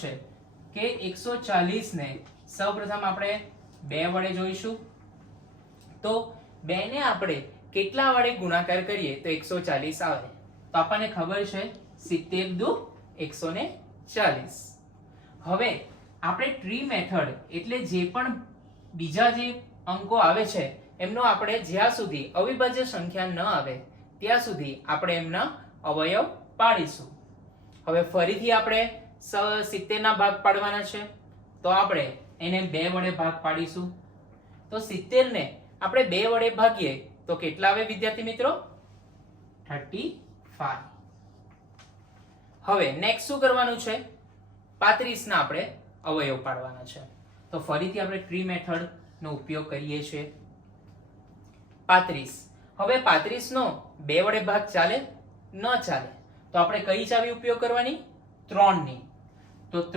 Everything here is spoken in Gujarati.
છે કે 140 ને સૌપ્રથમ આપણે 2 વડે જોઈશું. તો 2 ને આપણે કેટલા વડે ગુણાકાર કરીએ તો 140 આવે? તો આપણને ખબર છે 70 દુ 140. હવે આપણે ટ્રી મેથડ એટલે જે પણ બીજા જે અંકો આવે છે એમનો આપણે જ્યાં સુધી અવિભાજ્ય સંખ્યા ન આવે ત્યાં સુધી આપણે એમના અવયવ પાડીશું. હવે ફરીથી આપણે 70 ના ભાગ પાડવાના છે તો આપણે એને 2 વડે ભાગ પાડીશું. તો 70 ને આપણે 2 વડે ભાગીએ તો કેટલા આવે વિદ્યાર્થી મિત્રો? 35. હવે નેક્સ્ટ શું કરવાનું છે? 35 ના આપણે અવયવ પાડવાના છે. તો ફરીથી આપણે ટ્રી મેથડ નો ઉપયોગ કરીએ છીએ. 35. હવે 35 નો 2 વડે ભાગ ચાલે? ન ચાલે. તો આપણે કઈ ચાવી ઉપયોગ કરવાની? 3 ની. તો